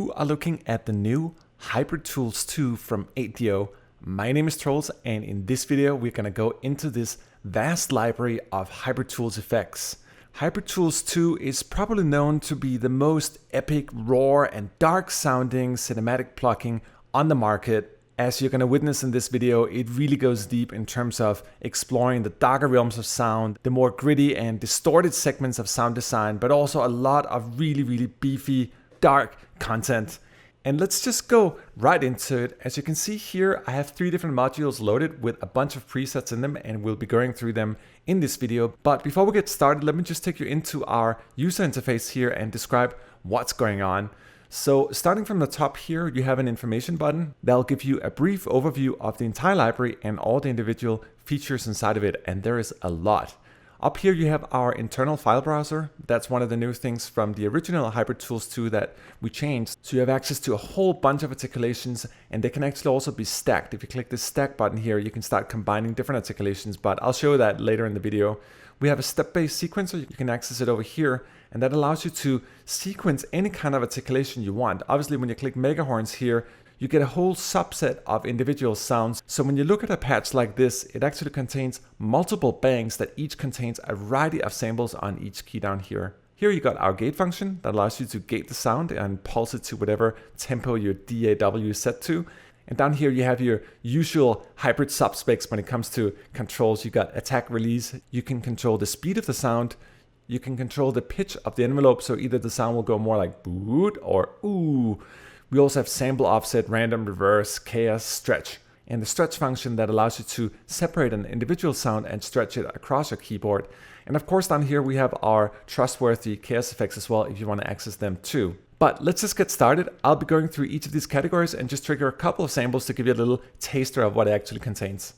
You are looking at the new Hybrid Tools 2 from 8dio. My name is Trolls, and in this video we're going to go into this vast library of Hybrid Tools effects. Hybrid Tools 2 is probably known to be the most epic, raw and dark sounding cinematic plugin on the market. As you're going to witness in this video, it really goes deep in terms of exploring the darker realms of sound, the more gritty and distorted segments of sound design, but also a lot of really beefy, dark content. And let's just go right into it. As you can see here, I have 3 different modules loaded with a bunch of presets in them, and we'll be going through them in this video. But before we get started, let me just take you into our user interface here and describe what's going on. So starting from the top here, you have an information button that'll give you a brief overview of the entire library and all the individual features inside of it, and there is a lot. Up here you have our internal file browser. That's one of the new things from the original Hybrid Tools 2 that we changed. So you have access to a whole bunch of articulations, and they can actually also be stacked. If you click the stack button here, you can start combining different articulations, but I'll show you that later in the video. We have a step-based sequencer. You can access it over here, and that allows you to sequence any kind of articulation you want. Obviously, when you click megahorns here, you get a whole subset of individual sounds. So when you look at a patch like this, it actually contains multiple bangs that each contains a variety of samples on each key down here. Here you got our gate function that allows you to gate the sound and pulse it to whatever tempo your DAW is set to. And down here you have your usual hybrid subspecs when it comes to controls. You got attack release. You can control the speed of the sound. You can control the pitch of the envelope. So either the sound will go more like boot or ooh. We also have sample, offset, random, reverse, chaos, stretch, and the stretch function that allows you to separate an individual sound and stretch it across your keyboard. And of course down here we have our trustworthy chaos effects as well if you want to access them too. But let's just get started. I'll be going through each of these categories and just trigger a couple of samples to give you a little taster of what it actually contains.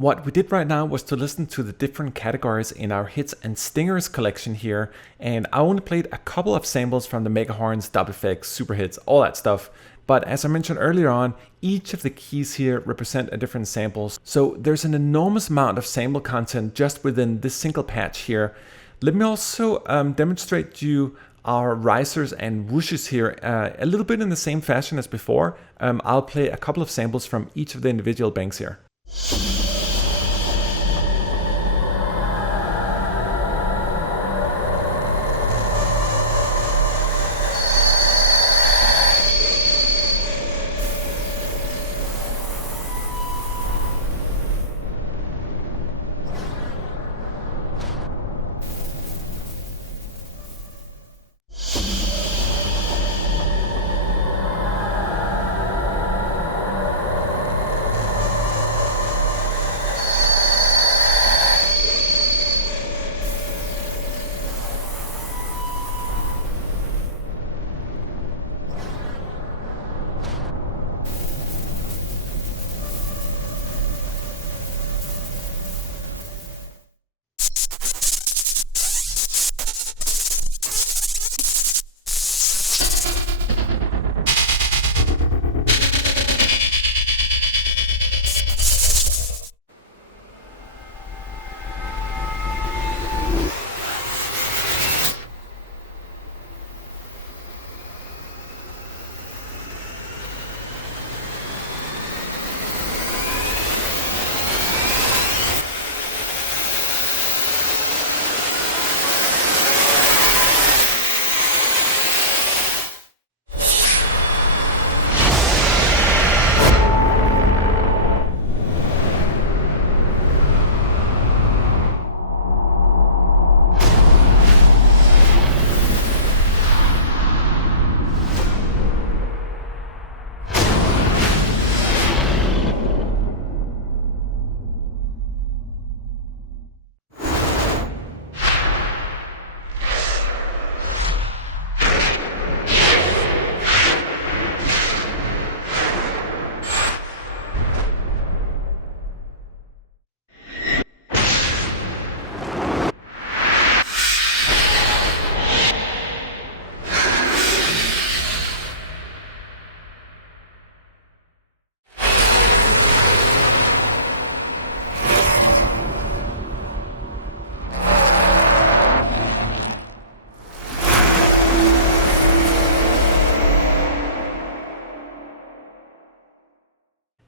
What we did right now was to listen to the different categories in our hits and stingers collection here, and I only played a couple of samples from the mega horns, dub effects, super hits, all that stuff. But as I mentioned earlier on, each of the keys here represent a different samples. So there's an enormous amount of sample content just within this single patch here. Let me also demonstrate to you our risers and whooshes here a little bit in the same fashion as before. I'll play a couple of samples from each of the individual banks here.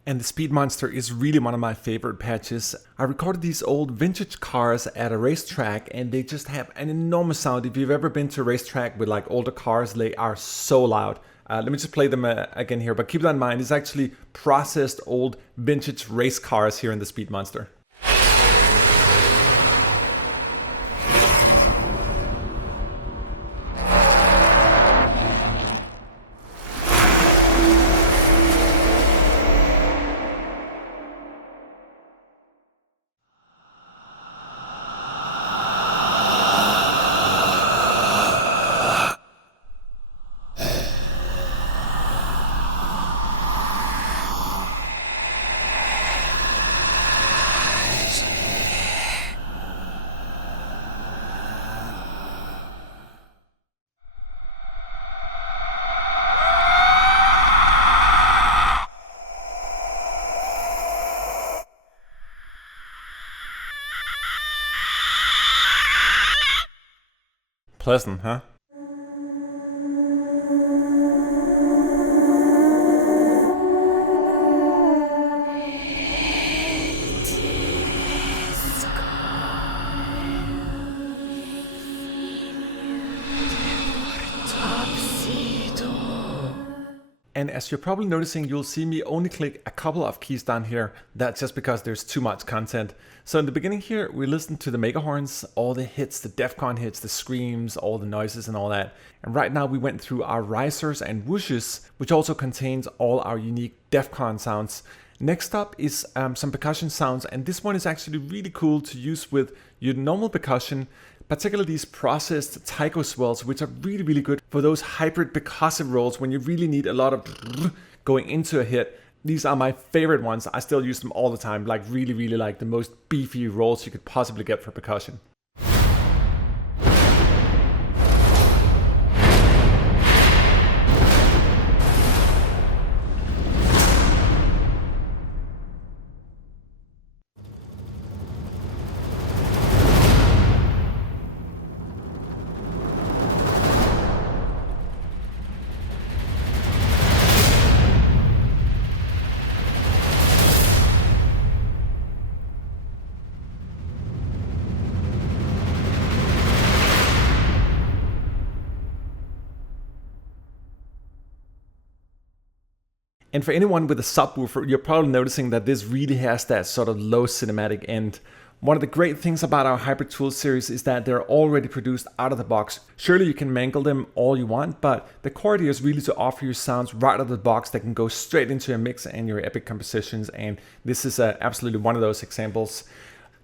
And the Speed Monster is really one of my favorite patches. I recorded these old vintage cars at a racetrack and they just have an enormous sound. If you've ever been to a racetrack with like older cars, they are so loud. Let me just play them again here, but keep that in mind, it's actually processed old vintage race cars here in the Speed Monster. Pleasant, huh? And as you're probably noticing, you'll see me only click a couple of keys down here. That's just because there's too much content. So in the beginning here, we listened to the mega horns, all the hits, the DEFCON hits, the screams, all the noises and all that. And right now we went through our risers and whooshes, which also contains all our unique DEFCON sounds. Next up is some percussion sounds, and this one is actually really cool to use with your normal percussion, particularly these processed taiko swells, which are really good for those hybrid percussive rolls when you really need a lot of going into a hit. These are my favorite ones. I still use them all the time, like really like the most beefy rolls you could possibly get for percussion. And for anyone with a subwoofer, you're probably noticing that this really has that sort of low cinematic end. One of the great things about our Hybrid Tools series is that they're already produced out of the box. Surely you can mangle them all you want, but the core idea is really to offer you sounds right out of the box that can go straight into your mix and your epic compositions, and this is absolutely one of those examples.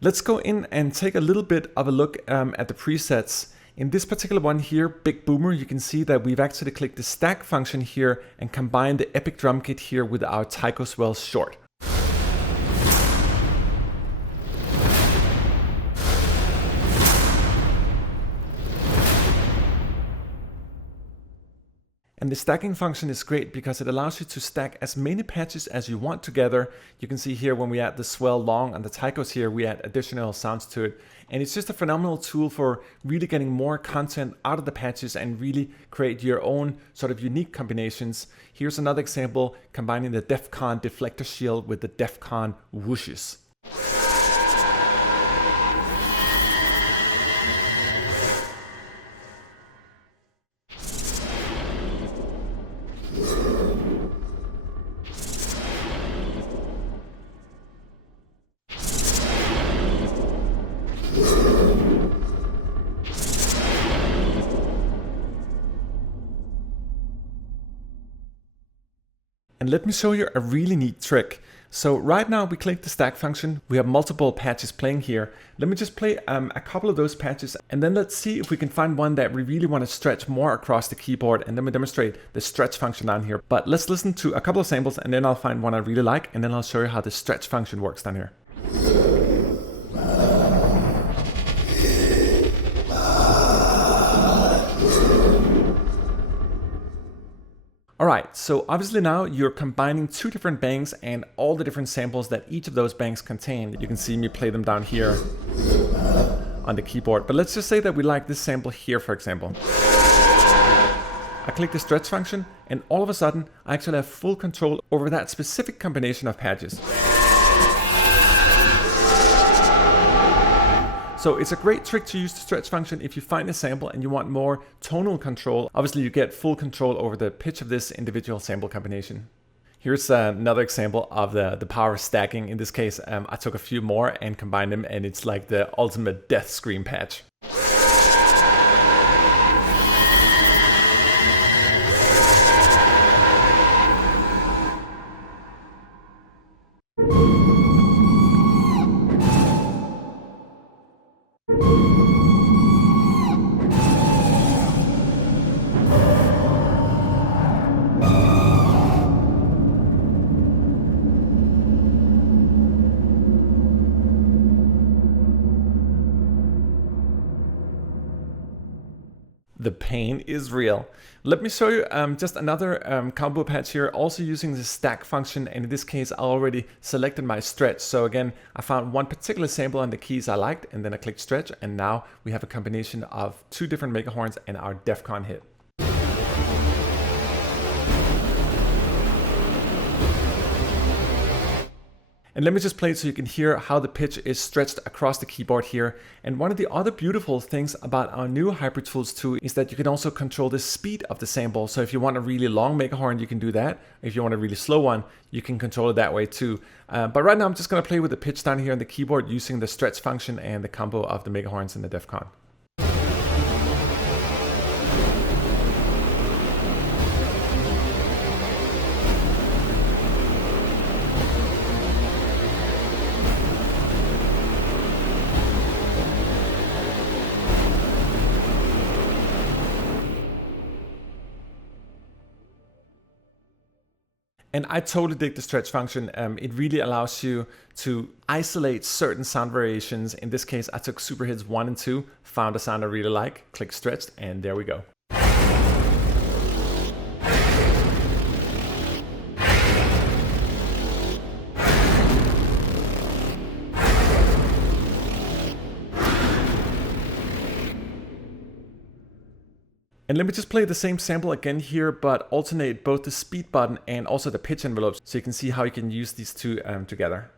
Let's go in and take a little bit of a look at the presets. In this particular one here, Big Boomer, you can see that we've actually clicked the stack function here and combined the epic drum kit here with our taiko swell short. And the stacking function is great because it allows you to stack as many patches as you want together. You can see here when we add the swell long and the taikos here, we add additional sounds to it. And it's just a phenomenal tool for really getting more content out of the patches and really create your own sort of unique combinations. Here's another example, combining the DEFCON deflector shield with the DEFCON whooshes. And let me show you a really neat trick. So right now we click the stack function. We have multiple patches playing here. Let me just play a couple of those patches, and then let's see if we can find one that we really want to stretch more across the keyboard, and then we demonstrate the stretch function down here. But let's listen to a couple of samples, and then I'll find one I really like, and then I'll show you how the stretch function works down here. Alright, so obviously now you're combining two different bangs and all the different samples that each of those bangs contain. You can see me play them down here on the keyboard. But let's just say that we like this sample here, for example. I click the stretch function, and all of a sudden I actually have full control over that specific combination of patches. So it's a great trick to use the stretch function if you find a sample and you want more tonal control. Obviously you get full control over the pitch of this individual sample combination. Here's another example of the power of stacking. In this case, I took a few more and combined them, and it's like the ultimate death scream patch. The pain is real. Let me show you just another combo patch here, also using the stack function, and in this case I already selected my stretch. So again, I found one particular sample on the keys I liked, and then I clicked stretch, and now we have a combination of two different mega horns and our DEFCON hit. And let me just play it so you can hear how the pitch is stretched across the keyboard here. And one of the other beautiful things about our new Hybrid Tools 2 is that you can also control the speed of the sample. So if you want a really long mega horn, you can do that. If you want a really slow one, you can control it that way too. But right now I'm just going to play with the pitch down here on the keyboard using the stretch function and the combo of the mega horns and the DEFCON. And I totally dig the stretch function. It really allows you to isolate certain sound variations. In this case, I took super hits 1 and 2, found a sound I really like, click stretched, and there we go. And let me just play the same sample again here, but alternate both the speed button and also the pitch envelopes so you can see how you can use these two together.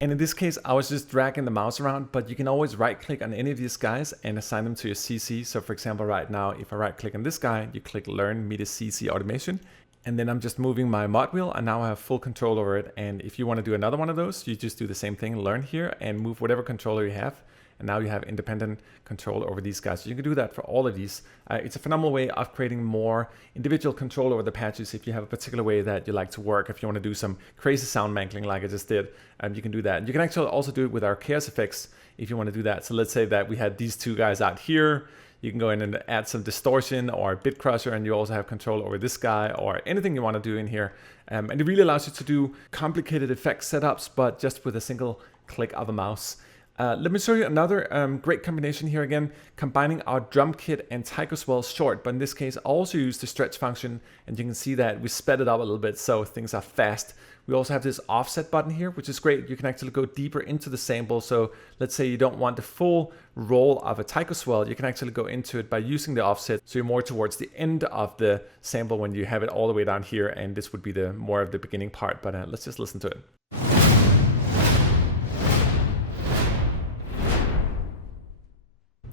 And in this case, I was just dragging the mouse around, but you can always right click on any of these guys and assign them to your CC. So for example, right now, if I right click on this guy, you click Learn MIDI CC Automation, and then I'm just moving my mod wheel and now I have full control over it. And if you want to do another one of those, you just do the same thing, Learn here and move whatever controller you have. And now you have independent control over these guys. So you can do that for all of these. It's a phenomenal way of creating more individual control over the patches. If you have a particular way that you like to work, if you want to do some crazy sound mangling like I just did, you can do that. You can actually also do it with our chaos effects if you want to do that. So let's say that we had these two guys out here. You can go in and add some distortion or bit crusher, and you also have control over this guy or anything you want to do in here. And it really allows you to do complicated effect setups, but just with a single click of a mouse. Let me show you another great combination here again, combining our drum kit and taiko swell short, but in this case I also use the stretch function, and you can see that we sped it up a little bit so things are fast. We also have this offset button here, which is great. You can actually go deeper into the sample. So let's say you don't want the full roll of a taiko swell, you can actually go into it by using the offset. So you're more towards the end of the sample when you have it all the way down here, and this would be the more of the beginning part, but let's just listen to it.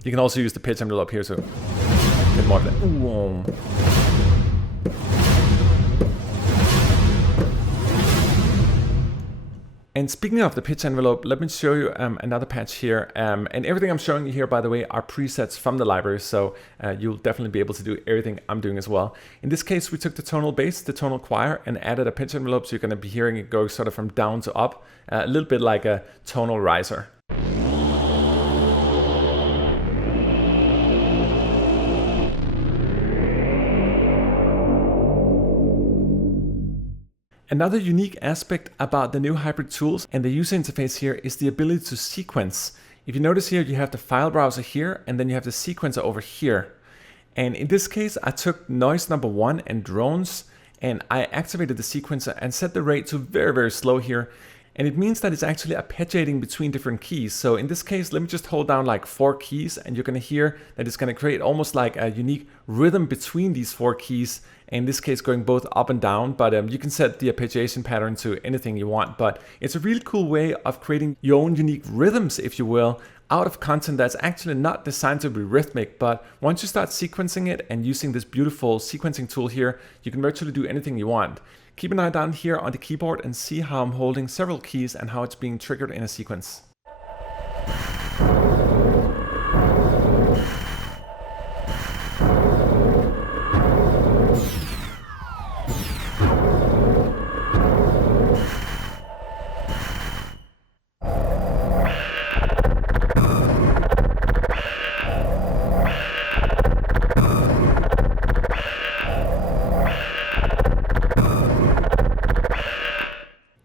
You can also use the pitch envelope here, so get more of that. Ooh. And speaking of the pitch envelope, let me show you another patch here. And everything I'm showing you here, by the way, are presets from the library, so you'll definitely be able to do everything I'm doing as well. In this case, we took the tonal bass, the tonal choir, and added a pitch envelope, so you're going to be hearing it go sort of from down to up, a little bit like a tonal riser. Another unique aspect about the new hybrid tools and the user interface here is the ability to sequence. If you notice here, you have the file browser here, and then you have the sequencer over here. And in this case, I took noise number 1 and drones, and I activated the sequencer and set the rate to very, very slow here. And it means that it's actually arpeggiating between different keys. So in this case, let me just hold down like 4 keys, and you're going to hear that it's going to create almost like a unique rhythm between these 4 keys. In this case, going both up and down, but you can set the arpeggiation pattern to anything you want. But it's a really cool way of creating your own unique rhythms, if you will, out of content that's actually not designed to be rhythmic. But once you start sequencing it and using this beautiful sequencing tool here, you can virtually do anything you want. Keep an eye down here on the keyboard and see how I'm holding several keys and how it's being triggered in a sequence.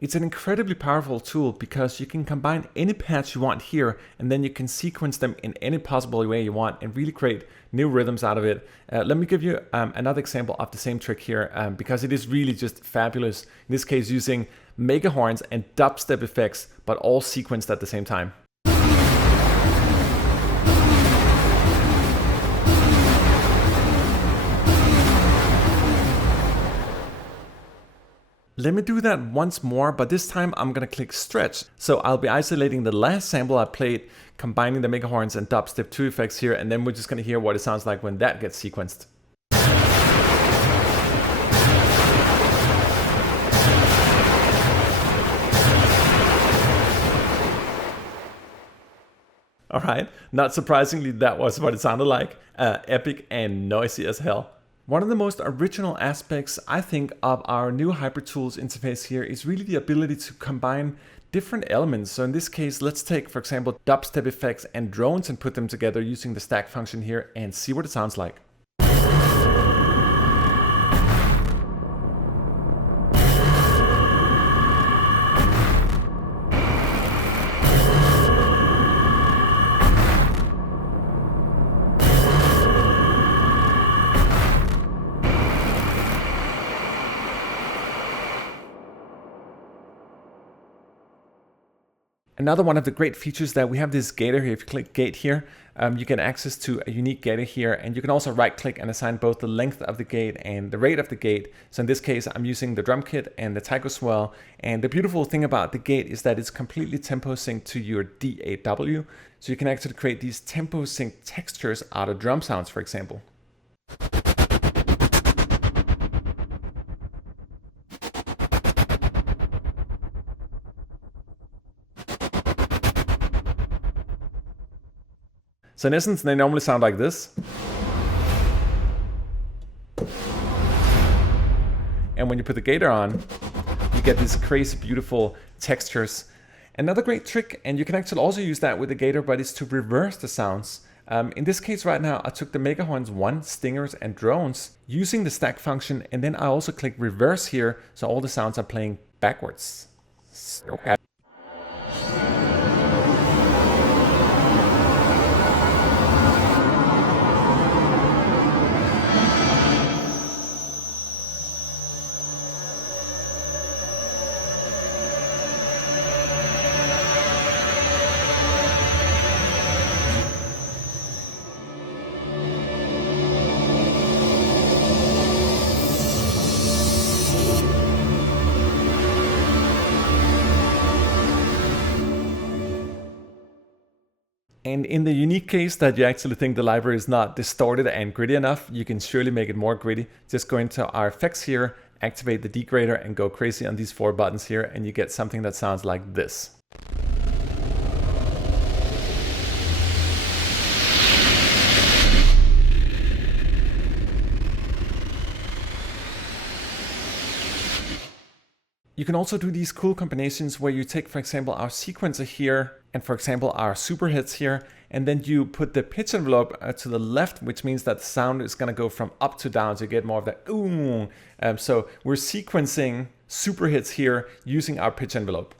It's an incredibly powerful tool because you can combine any patch you want here, and then you can sequence them in any possible way you want and really create new rhythms out of it. Let me give you another example of the same trick here because it is really just fabulous. In this case, using mega horns and dubstep effects, but all sequenced at the same time. Let me do that once more, but this time I'm gonna click stretch. So I'll be isolating the last sample I played, combining the mega horns and dubstep 2 effects here, and then we're just gonna hear what it sounds like when that gets sequenced. All right, not surprisingly, that was what it sounded like, epic and noisy as hell. One of the most original aspects, I think, of our new HyperTools interface here is really the ability to combine different elements. So in this case, let's take, for example, dubstep effects and drones and put them together using the stack function here and see what it sounds like. Another one of the great features that we have this gator here. If you click gate here, you get access to a unique gator here, and you can also right click and assign both the length of the gate and the rate of the gate. So in this case, I'm using the drum kit and the taiko swell. And the beautiful thing about the gate is that it's completely tempo synced to your DAW. So you can actually create these tempo synced textures out of drum sounds, for example. So in essence, they normally sound like this. And when you put the gator on, you get these crazy, beautiful textures. Another great trick, and you can actually also use that with the gator, but it's to reverse the sounds. In this case right now, I took the mega horns 1, stingers, and drones using the stack function, and then I also click reverse here, so all the sounds are playing backwards. Okay. And in the unique case that you actually think the library is not distorted and gritty enough, you can surely make it more gritty. Just go into our effects here, activate the degrader, and go crazy on these 4 buttons here, and you get something that sounds like this. You can also do these cool combinations where you take, for example, our sequencer here and, for example, our superhits here, and then you put the pitch envelope to the left, which means that the sound is going to go from up to down, so you get more of that ooh. So we're sequencing superhits here using our pitch envelope.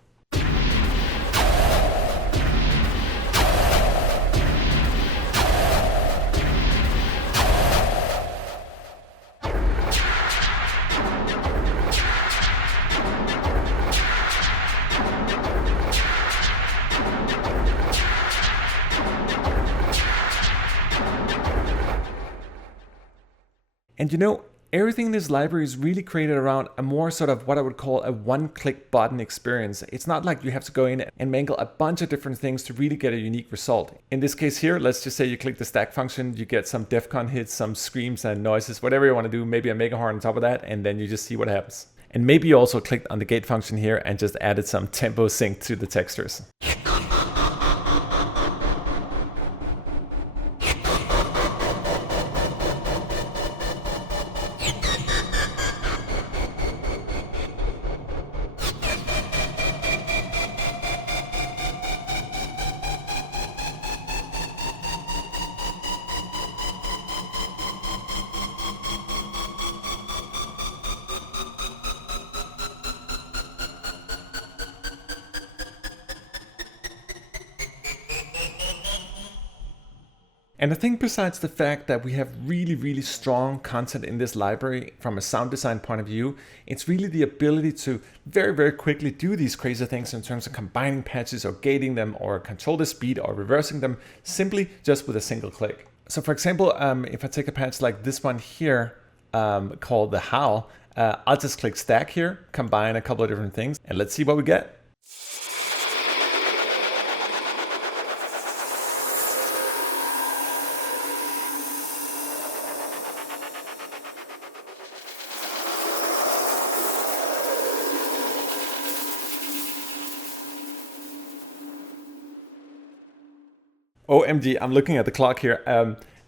And you know, everything in this library is really created around a more sort of what I would call a one-click button experience. It's not like you have to go in and mangle a bunch of different things to really get a unique result. In this case here, let's just say you click the stack function, you get some DEFCON hits, some screams and noises, whatever you want to do, maybe a mega horn on top of that, and then you just see what happens. And maybe you also clicked on the gate function here and just added some tempo sync to the textures. And I think besides the fact that we have really strong content in this library from a sound design point of view, it's really the ability to very quickly do these crazy things in terms of combining patches or gating them or control the speed or reversing them simply just with a single click. So for example, if I take a patch like this one here, called the howl, I'll just click stack here, combine a couple of different things, and let's see what we get. OMG, I'm looking at the clock here.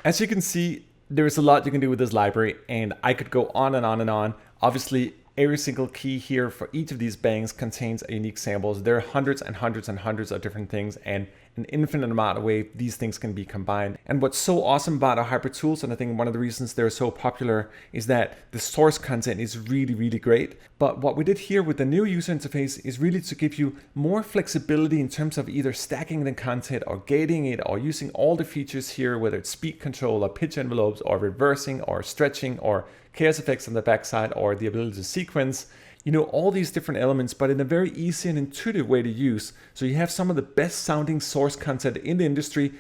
As you can see, there's a lot you can do with this library, and I could go on and on and on. Obviously, every single key here for each of these bangs contains a unique samples. There are hundreds and hundreds and hundreds of different things, and an infinite amount of ways these things can be combined. And what's so awesome about our hybrid tools, and I think one of the reasons they're so popular, is that the source content is really, really great. But what we did here with the new user interface is really to give you more flexibility in terms of either stacking the content or gating it, or using all the features here, whether it's speed control or pitch envelopes or reversing or stretching or chaos effects on the backside or the ability to sequence. You know, all these different elements, but in a very easy and intuitive way to use. So you have some of the best sounding source content in the industry,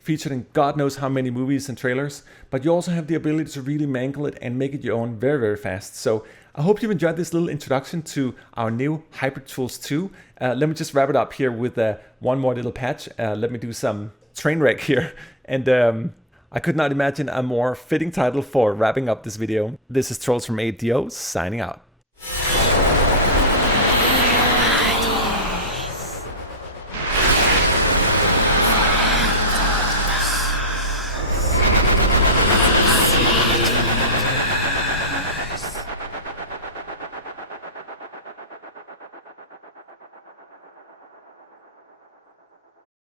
featured in God knows how many movies and trailers, but you also have the ability to really mangle it and make it your own very, very fast. So I hope you've enjoyed this little introduction to our new Hybrid Tools 2. Let me just wrap it up here with one more little patch. Let me do some train wreck here. And I could not imagine a more fitting title for wrapping up this video. This is Trolls from 8DO signing out.